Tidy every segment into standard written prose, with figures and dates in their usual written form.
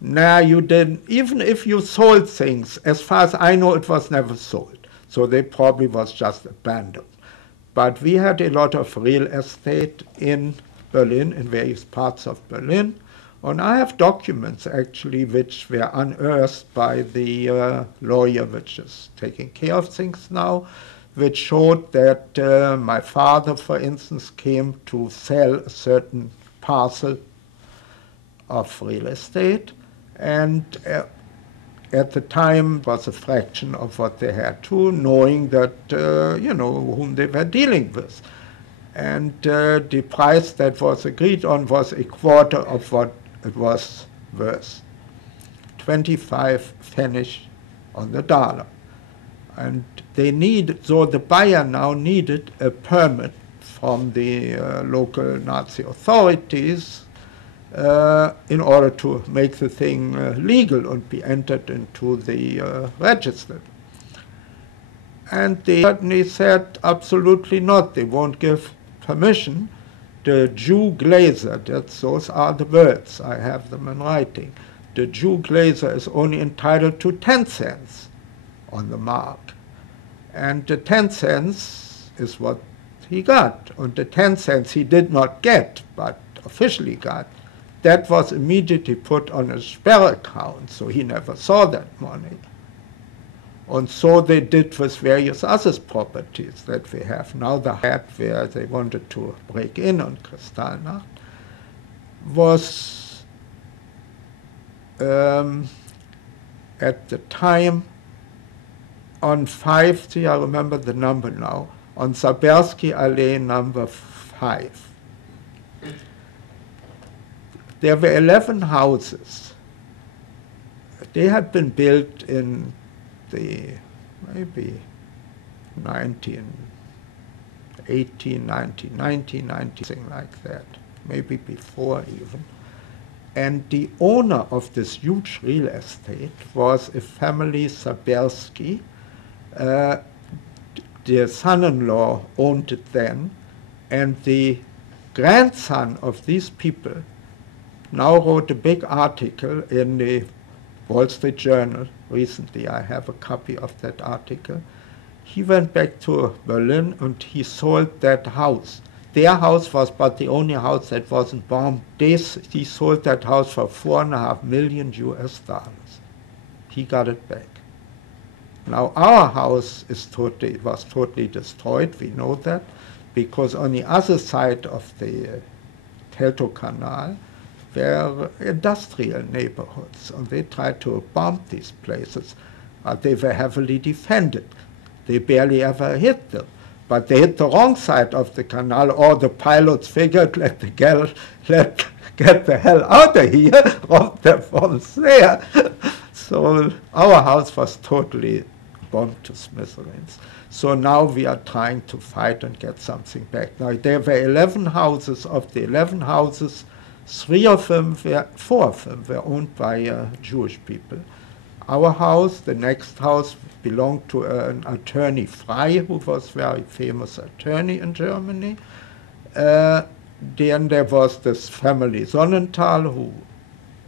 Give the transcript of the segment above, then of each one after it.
Nah, you didn't. Even if you sold things, as far as I know, it was never sold. So they probably was just abandoned. But we had a lot of real estate in Berlin, in various parts of Berlin. And I have documents, actually, which were unearthed by the lawyer which is taking care of things now, which showed that my father, for instance, came to sell a certain parcel of real estate, and at the time was a fraction of what they had to, knowing that, whom they were dealing with. And the price that was agreed on was a quarter of what it was worth. 25 Pfennig on the dollar. And they needed, so the buyer now needed a permit from the local Nazi authorities in order to make the thing legal and be entered into the register. And they certainly said absolutely not, they won't give permission. The Jew Glaser, those are the words, I have them in writing. The Jew Glaser is only entitled to 10 cents on the mark. And the 10 cents is what he got. And the 10 cents he did not get, but officially got. That was immediately put on a Sperr account, so he never saw that money. And so they did with various other properties that we have. Now the hat where they wanted to break in on Kristallnacht was at the time on 5, see, I remember the number now, on Sabersky Allee number 5. There were 11 houses. They had been built in the maybe 1990, something like that, maybe before even. And the owner of this huge real estate was a family, Sabersky. The son-in-law owned it then, and the grandson of these people now wrote a big article in the Wall Street Journal recently. I have a copy of that article. He went back to Berlin and he sold that house. Their house was but the only house that wasn't bombed. He sold that house for $4.5 million US. He got it back. Now our house was totally destroyed, we know that, because on the other side of the Teltow Canal were industrial neighborhoods, and they tried to bomb these places. They were heavily defended. They barely ever hit them. But they hit the wrong side of the canal, or the pilots figured, get the hell out of here, robbed them from there. So our house was totally bombed to smithereens. So now we are trying to fight and get something back. Now there were 11 houses. Of the 11 houses, 4 of them were owned by Jewish people. Our house, the next house, belonged to an attorney, Frey, who was a very famous attorney in Germany. Then there was this family Sonnenthal, who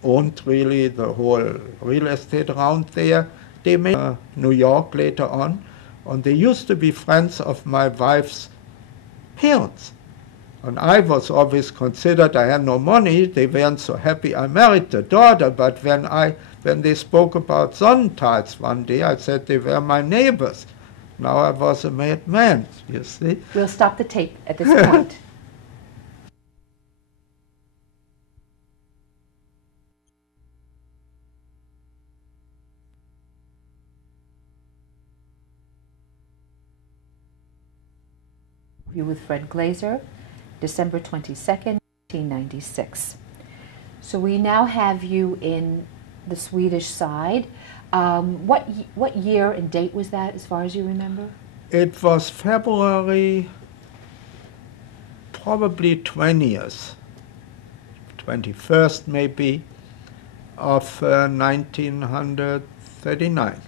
owned really the whole real estate around there. They made New York later on, and they used to be friends of my wife's parents. And I was always considered, I had no money, they weren't so happy I married the daughter, but when they spoke about Sonnenthals one day, I said they were my neighbors. Now I was a made man, you see. We'll stop the tape at this point. You with Fred Glaser, December 22nd, 1996. So we now have you in the Swedish side. What year and date was that, as far as you remember? It was February, probably 20th, 21st maybe, of 1939.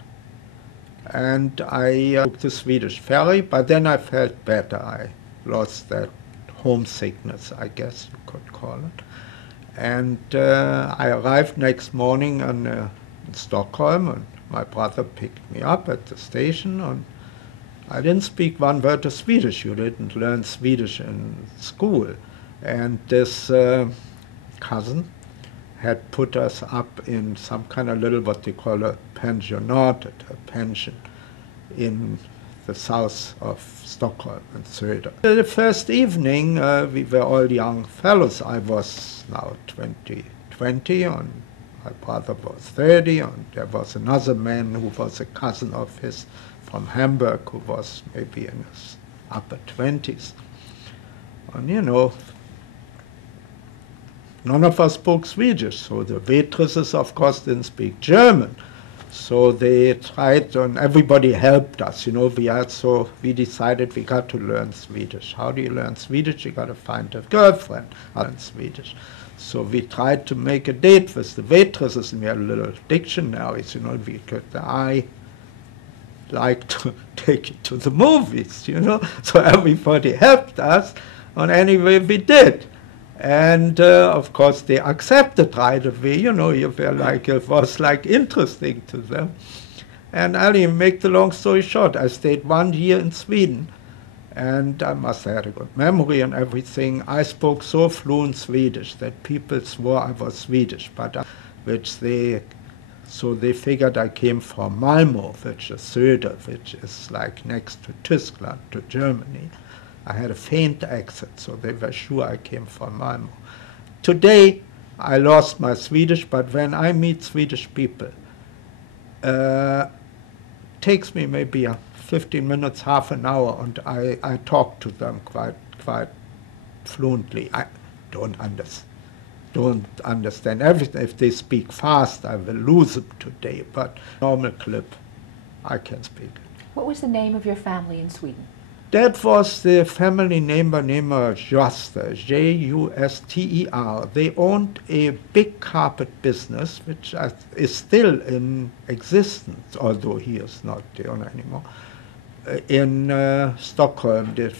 And I took the Swedish ferry, but then I felt better. I lost that homesickness, I guess you could call it. And I arrived next morning in Stockholm, and my brother picked me up at the station, and I didn't speak one word of Swedish. You didn't learn Swedish in school. And this cousin had put us up in some kind of little, what they call a pensionat, a pension, in the south of Stockholm and Söder. The first evening, we were all young fellows. I was now 20, and my brother was 30, and there was another man who was a cousin of his from Hamburg who was maybe in his upper 20s. And you know, none of us spoke Swedish, so the waitresses, of course, didn't speak German. So they tried, and everybody helped us. You know, we decided we got to learn Swedish. How do you learn Swedish? You got to find a girlfriend learn Swedish. So we tried to make a date with the waitresses, and we had little dictionaries. You know, I like to take you to the movies. You know, so everybody helped us, and anyway we did. And of course they accepted right away, you know, you were like, it was like interesting to them. And I'll even make the long story short, I stayed 1 year in Sweden, and I must have had a good memory and everything. I spoke so fluent Swedish that people swore I was Swedish, but so they figured I came from Malmö, which is Söder, which is like next to Tyskland, to Germany. I had a faint accent, so they were sure I came from Malmö. Today, I lost my Swedish, but when I meet Swedish people, it takes me maybe 15 minutes, half an hour, and I talk to them quite fluently. I don't understand everything. If they speak fast, I will lose them today, but normal clip, I can speak. What was the name of your family in Sweden? That was the family name by name of Juster, Juster. They owned a big carpet business, which is still in existence, although he is not there anymore. In Stockholm, the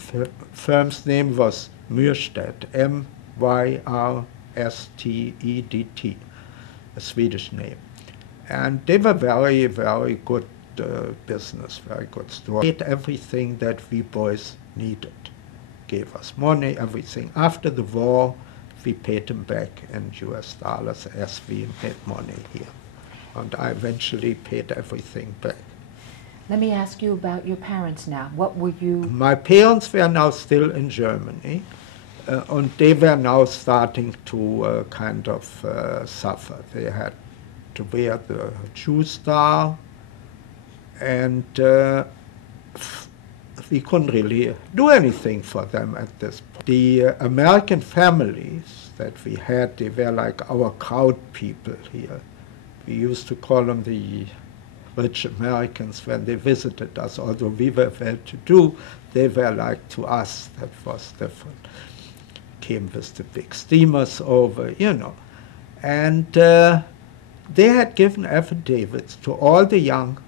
firm's name was Myrstedt, Myrstedt, a Swedish name. And they were very, very good business, very good store. Paid everything that we boys needed. Gave us money, everything. After the war, we paid them back in US dollars as we made money here. And I eventually paid everything back. Let me ask you about your parents now. What were you? My parents were now still in Germany, and they were now starting to kind of suffer. They had to wear the Jew star, and we couldn't really do anything for them at this point. The American families that we had, they were like our crowd people here. We used to call them the rich Americans when they visited us. Although we were well-to-do, they were like to us, that was different. Came with the big steamers over, you know. And they had given affidavits to all the young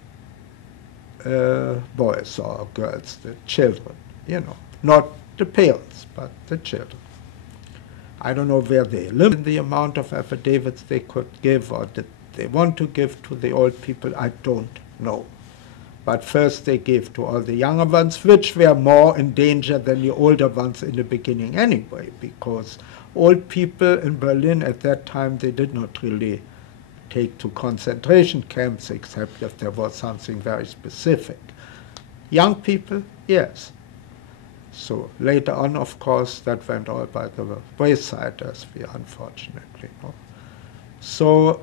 boys or girls, the children, you know, not the parents, but the children. I don't know where they limit the amount of affidavits they could give, or did they want to give to the old people, I don't know. But first they gave to all the younger ones, which were more in danger than the older ones in the beginning anyway, because old people in Berlin at that time, they did not really take to concentration camps, except if there was something very specific. Young people, yes. So later on, of course, that went all by the wayside, as we unfortunately know. So